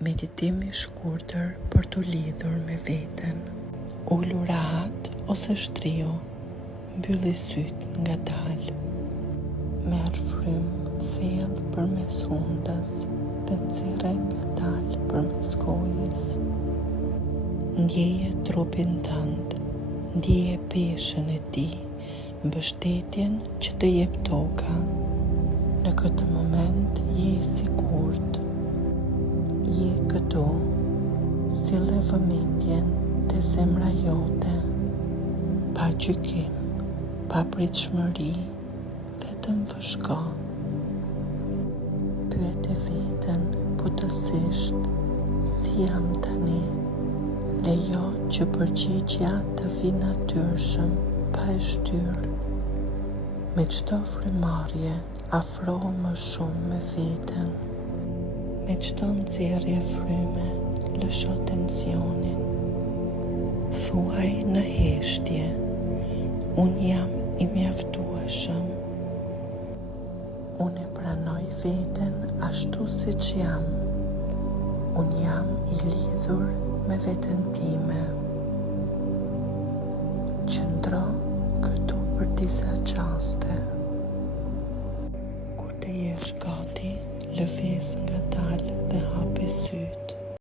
Meditimi shkurtër për të lidhur me veten. Ulu rahat ose shtriu, mbylli sytë ngadalë. Merr frymë thellë përmes hundës dhe nxirre ngadalë përmes gojës. Ndjeje trupin tënd, ndjeje peshën e tij, mbështetjen që të jep toka. Në këtë moment je i sigurt. Je këtu, sille vëmendjen te zemra jote, pa gjykim, pa pritshmëri, vetëm vëzhgo. Pyete veten butësisht, si jam tani? Lejo që përgjigja të vi natyrshëm, pa e shtyrë. Me çdo frymëmarrje afrohu më shumë me veten. Me çdo nxjerrje fryme, lësho tensionin. Thuaj në heshtje, unë jam i mjaftueshëm. Unë e pranoj veten ashtu siç jam. Unë jam i lidhur me veten time. Qëndro këtu për disa çaste. Kur të jesh gati, lëviz ngadalë dhe hapi sytë.